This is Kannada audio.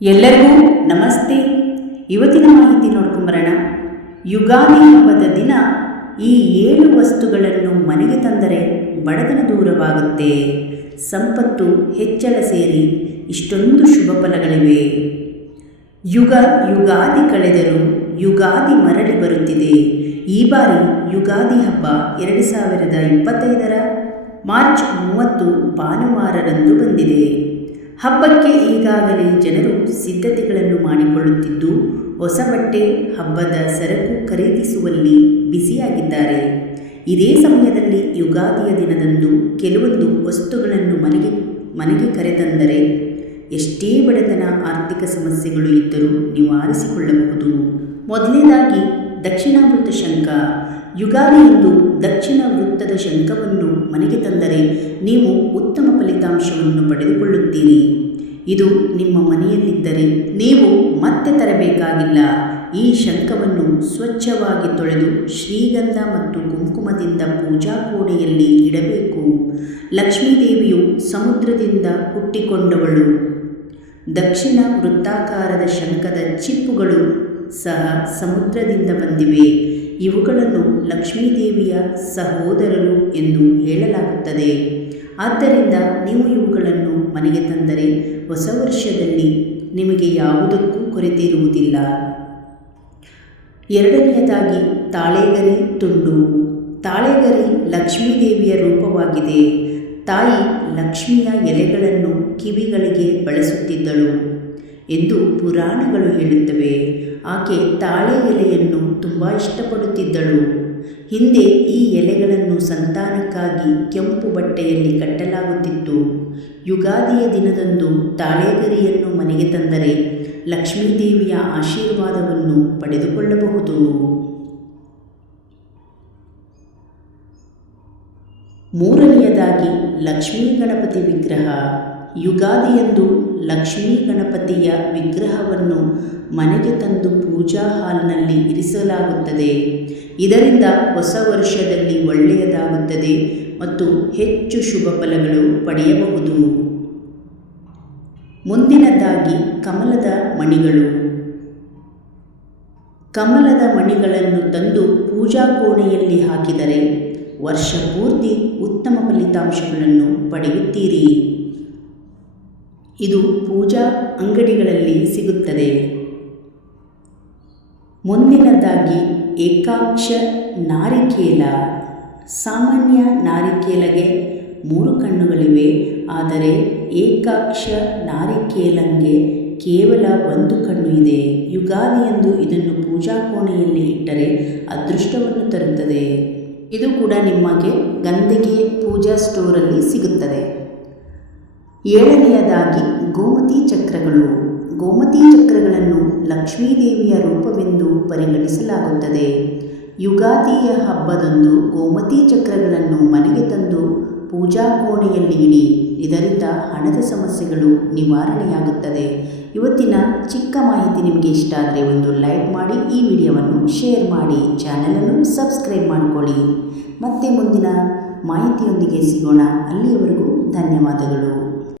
ಎಲ್ಲರಿಗೂ ನಮಸ್ತೆ. ಇವತ್ತಿನ ಮಾಹಿತಿ ನೋಡ್ಕೊಂಬರೋಣ ಯುಗಾದಿ ಹಬ್ಬದ ದಿನ ಈ ಏಳು ವಸ್ತುಗಳನ್ನು ಮನೆಗೆ ತಂದರೆ ಬಡತನ ದೂರವಾಗುತ್ತೆ. ಸಂಪತ್ತು ಹೆಚ್ಚಳ ಸೇರಿ ಇಷ್ಟೊಂದು ಶುಭ ಫಲಗಳಿವೆ. ಯುಗ ಯುಗಾದಿ ಕಳೆದರೂ ಯುಗಾದಿ ಮರಳಿ ಬರುತ್ತಿದೆ. ಈ ಬಾರಿ ಯುಗಾದಿ ಹಬ್ಬ ಎರಡು ಸಾವಿರದ ಇಪ್ಪತ್ತೈದರ ಮಾರ್ಚ್ ಮೂವತ್ತು ಭಾನುವಾರರಂದು ಬಂದಿದೆ. ಹಬ್ಬಕ್ಕೆ ಈಗಾಗಲೇ ಜನರು ಸಿದ್ಧತೆಗಳನ್ನು ಮಾಡಿಕೊಳ್ಳುತ್ತಿದ್ದು ಹೊಸ ಬಟ್ಟೆ ಹಬ್ಬದ ಸರಕು ಖರೀದಿಸುವಲ್ಲಿ ಬಿಸಿಯಾಗಿದ್ದಾರೆ ಇದೇ ಸಮಯದಲ್ಲಿ ಯುಗಾದಿಯ ದಿನದಂದು ಕೆಲವೊಂದು ವಸ್ತುಗಳನ್ನು ಮನೆಗೆ ಮನೆಗೆ ಕರೆತಂದರೆ ಎಷ್ಟೇ ಬಡತನ, ಆರ್ಥಿಕ ಸಮಸ್ಯೆಗಳು ಇದ್ದರೂ ನಿವಾರಿಸಿಕೊಳ್ಳಬಹುದು. ಮೊದಲನೇದಾಗಿ ದಕ್ಷಿಣಾವೃತ್ತ ಶಂಖ. ಯುಗಾದಿಯಂದು ದಕ್ಷಿಣ ವೃತ್ತದ ಶಂಖವನ್ನು ಮನೆಗೆ ತಂದರೆ ನೀವು ಉತ್ತಮ ಫಲಿತಾಂಶವನ್ನು ಪಡೆದುಕೊಳ್ಳುತ್ತೀರಿ. ಇದು ನಿಮ್ಮ ಮನೆಯಲ್ಲಿದ್ದರೆ ನೀವು ಮತ್ತೆ ತರಬೇಕಾಗಿಲ್ಲ. ಈ ಶಂಖವನ್ನು ಸ್ವಚ್ಛವಾಗಿ ತೊಳೆದು ಶ್ರೀಗಂಧ ಮತ್ತು ಕುಂಕುಮದಿಂದ ಪೂಜಾ ಕೋಣೆಯಲ್ಲಿ ಇಡಬೇಕು. ಲಕ್ಷ್ಮೀದೇವಿಯು ಸಮುದ್ರದಿಂದ ಹುಟ್ಟಿಕೊಂಡವಳು. ದಕ್ಷಿಣ ವೃತ್ತಾಕಾರದ ಶಂಖದ ಚಿಪ್ಪುಗಳು ಸಹ ಸಮುದ್ರದಿಂದ ಬಂದಿವೆ. ಇವುಗಳನ್ನು ಲಕ್ಷ್ಮೀದೇವಿಯ ಸಹೋದರರು ಎಂದು ಹೇಳಲಾಗುತ್ತದೆ. ಆದ್ದರಿಂದ ನೀವು ಇವುಗಳನ್ನು ಮನೆಗೆ ತಂದರೆ ಹೊಸ ವರ್ಷದಲ್ಲಿ ನಿಮಗೆ ಯಾವುದಕ್ಕೂ ಕೊರತೆ ಇರುವುದಿಲ್ಲ ಎರಡನೆಯದಾಗಿ ತಾಳೆಗರಿ ತುಂಡು. ತಾಳೆಗರಿ ಲಕ್ಷ್ಮೀದೇವಿಯ ರೂಪವಾಗಿದೆ. ತಾಯಿ ಲಕ್ಷ್ಮಿಯ ಎಲೆಗಳನ್ನು ಕಿವಿಗಳಿಗೆ ಬಳಸುತ್ತಿದ್ದಳು ಎಂದು ಪುರಾಣಗಳು ಹೇಳುತ್ತವೆ. ಆಕೆ ತಾಳೆ ಎಲೆಯನ್ನು ತುಂಬ ಇಷ್ಟಪಡುತ್ತಿದ್ದಳು. ಹಿಂದೆ ಈ ಎಲೆಗಳನ್ನು ಸಂತಾನಕ್ಕಾಗಿ ಕೆಂಪು ಬಟ್ಟೆಯಲ್ಲಿ ಕಟ್ಟಲಾಗುತ್ತಿತ್ತು. ಯುಗಾದಿಯ ದಿನದಂದು ತಾಳೆಗರಿಯನ್ನು ಮನೆಗೆ ತಂದರೆ ಲಕ್ಷ್ಮೀದೇವಿಯ ಆಶೀರ್ವಾದವನ್ನು ಪಡೆದುಕೊಳ್ಳಬಹುದು. ಮೂರನೆಯದಾಗಿ ಲಕ್ಷ್ಮೀ ಗಣಪತಿ ವಿಗ್ರಹ. ಯುಗಾದಿಯಂದು ಲಕ್ಷ್ಮೀ ಗಣಪತಿಯ ವಿಗ್ರಹವನ್ನು ಮನೆಗೆ ತಂದು ಪೂಜಾ ಹಾಲ್ನಲ್ಲಿ ಇರಿಸಲಾಗುತ್ತದೆ. ಇದರಿಂದ ಹೊಸ ವರ್ಷದಲ್ಲಿ ಒಳ್ಳೆಯದಾಗುತ್ತದೆ ಮತ್ತು ಹೆಚ್ಚು ಶುಭ ಫಲಗಳು ಪಡೆಯಬಹುದು. ಮುಂದಿನದಾಗಿ ಕಮಲದ ಮಣಿಗಳು. ಕಮಲದ ಮಣಿಗಳನ್ನು ತಂದು ಪೂಜಾ ಕೋಣೆಯಲ್ಲಿ ಹಾಕಿದರೆ ವರ್ಷ ಪೂರ್ತಿ ಉತ್ತಮ ಫಲಿತಾಂಶಗಳನ್ನು ಪಡೆಯುತ್ತೀರಿ. ಇದು ಪೂಜಾ ಅಂಗಡಿಗಳಲ್ಲಿ ಸಿಗುತ್ತದೆ. ಮುಂದಿನದಾಗಿ ಏಕಾಕ್ಷ ನಾರಿಕೇಲ. ಸಾಮಾನ್ಯ ನಾರಿಕೇಲಗೆ ಮೂರು ಕಣ್ಣುಗಳಿವೆ, ಆದರೆ ಏಕಾಕ್ಷ ನಾರಿಕೇಲಂಗೆ ಕೇವಲ ಒಂದು ಕಣ್ಣು ಇದೆ. ಯುಗಾದಿಯಂದು ಇದನ್ನು ಪೂಜಾ ಕೋಣೆಯಲ್ಲಿ ಇಟ್ಟರೆ ಅದೃಷ್ಟವನ್ನು ತರುತ್ತದೆ. ಇದು ಕೂಡ ನಿಮಗೆ ಗಂದಿಗೆ ಪೂಜಾ ಸ್ಟೋರಲ್ಲಿ ಸಿಗುತ್ತದೆ. ಏಳನೆಯದಾಗಿ ಗೋಮತಿ ಚಕ್ರಗಳು. ಗೋಮತಿ ಚಕ್ರಗಳನ್ನು ಲಕ್ಷ್ಮೀದೇವಿಯ ರೂಪವೆಂದು ಪರಿಗಣಿಸಲಾಗುತ್ತದೆ. ಯುಗಾದಿಯ ಹಬ್ಬದಂದು ಗೋಮತಿ ಚಕ್ರಗಳನ್ನು ಮನೆಗೆ ತಂದು ಪೂಜಾ ಕೋಣೆಯಲ್ಲಿ ಇಡಿ, ಇದರಿಂದ ಹಣದ ಸಮಸ್ಯೆಗಳು ನಿವಾರಣೆಯಾಗುತ್ತದೆ. ಇವತ್ತಿನ ಚಿಕ್ಕ ಮಾಹಿತಿ ನಿಮಗೆ ಇಷ್ಟ ಆದರೆ ಒಂದು ಲೈಕ್ ಮಾಡಿ, ಈ ವಿಡಿಯೋವನ್ನು ಶೇರ್ ಮಾಡಿ, ಚಾನಲನ್ನು ಸಬ್ಸ್ಕ್ರೈಬ್ ಮಾಡಿಕೊಳ್ಳಿ. ಮತ್ತೆ ಮುಂದಿನ ಮಾಹಿತಿಯೊಂದಿಗೆ ಸಿಗೋಣ. ಅಲ್ಲಿಯವರೆಗೂ ಧನ್ಯವಾದಗಳು.